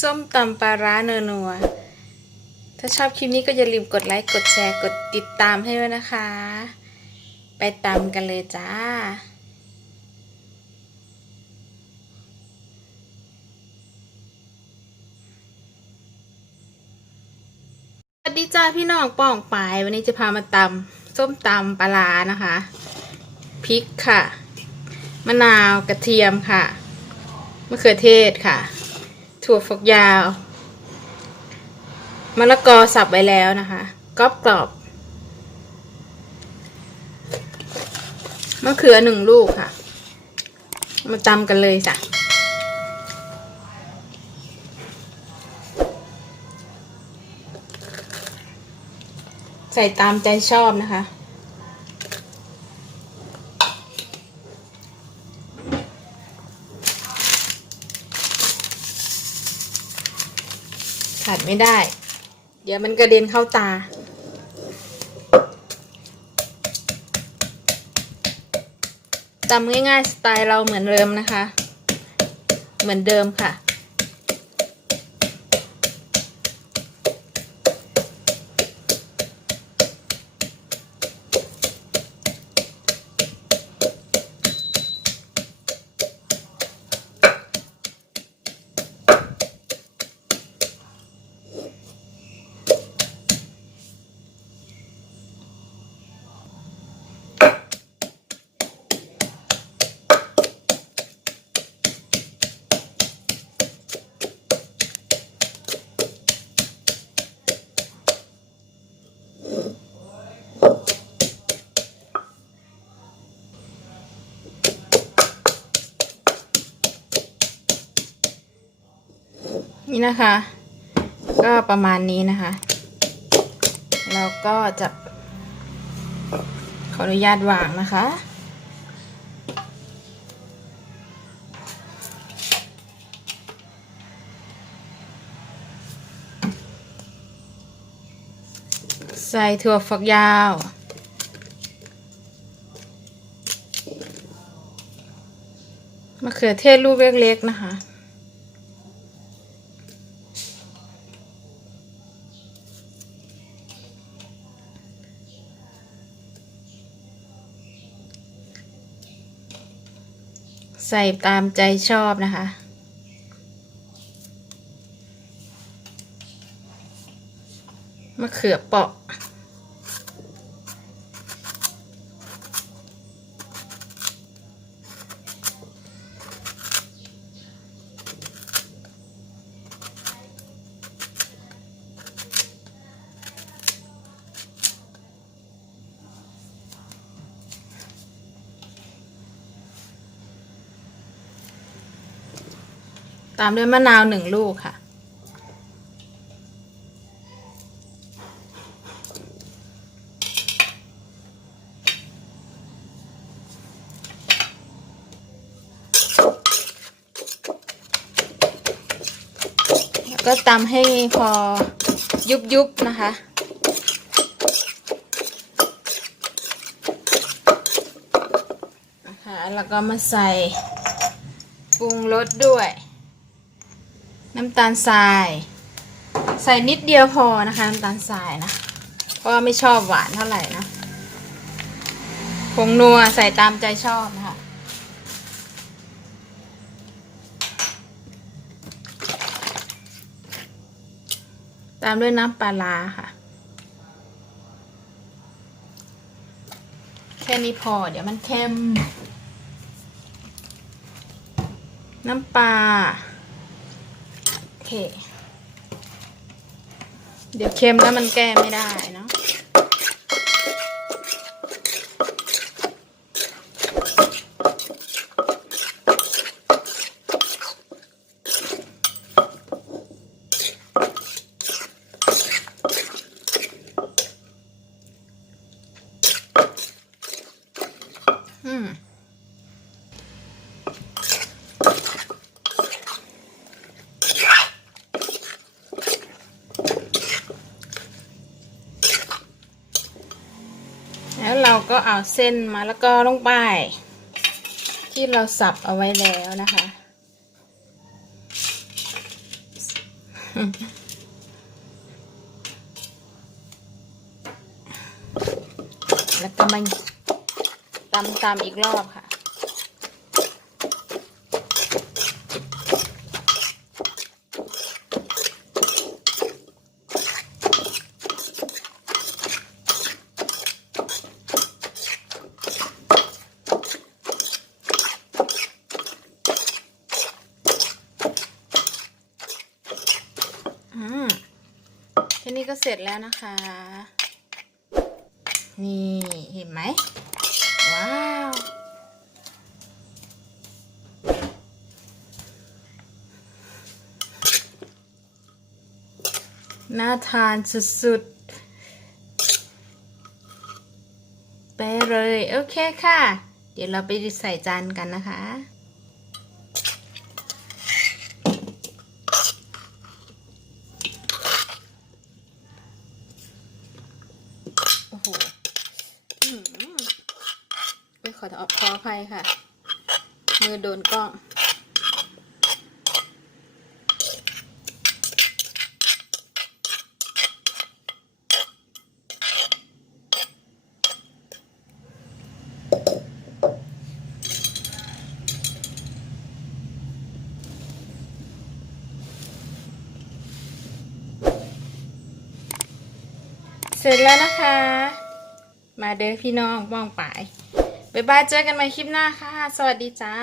ส้มตำปลาร้าเนัว ถ้าชอบคลิปนี้ก็อย่าลืมกดไลค์ กดแชร์ กดติดตามให้ด้วยนะคะ ไปตามกันเลยจ้า สวัสดีจ้าพี่น้องป้องปาย วันนี้จะพามาตำส้มตำปลาร้านะคะ พริกค่ะ มะนาว กระเทียมค่ะ มะเขือเทศค่ะ ถั่วฝักยาวมะละกอสับไว้แล้วนะคะกรอบกรอบมะเขือหนึ่งลูกค่ะ มาตำกันเลยจ้ะใส่ตามใจชอบนะคะ ขาดไม่ได้ เดี๋ยวมันกระเด็นเข้าตา ตำง่ายๆสไตล์เราเหมือนเดิมนะคะ เหมือนเดิมค่ะ นี่นะคะ ก็ประมาณนี้นะคะเราก็จะขออนุญาตวางนะคะ ใส่ถั่วฝักยาวมะเขือเทศลูกเล็กๆนะคะ ใส่ตามใจชอบนะคะ มะเขือเปาะ ตามด้วยมะนาวหนึ่งลูกค่ะ แล้วก็ตำให้พอยุบๆนะคะนะคะ แล้วก็มาใส่ปรุงรสด้วย น้ำตาลทราย ใส่นิดเดียวพอนะคะน้ำตาลทรายนะเพราะว่าไม่ชอบหวานเท่าไหร่นะผงนัวใส่ตามใจชอบนะคะตามด้วยน้ำปลาร้าค่ะ แค่นี้พอเดี๋ยวมันเค็ม น้ำปลา เค เดี๋ยวเค็มแล้วมันแก้ไม่ได้เนาะอืม เราก็เอาเส้นมาแล้วก็ลงไป ที่เราสับเอาไว้แล้วนะคะ แล้วก็มาตำตำอีกรอบค่ะ อืมแค่ นี้ก็เสร็จแล้วนะคะ นี่เห็นไหม ว้าว น่าทานสุดๆ ไปเลย โอเคค่ะ เดี๋ยวเราไปใส่จานกันนะคะ โหไปขอขอขออภัยค่ะ มือโดนกล้อง สร็จแล้วนะคะ มาเด้อพี่น้องป้องไปบ๊ายบายเจอกันใหม่คลิปหน้าค่ะ สวัสดีจ้า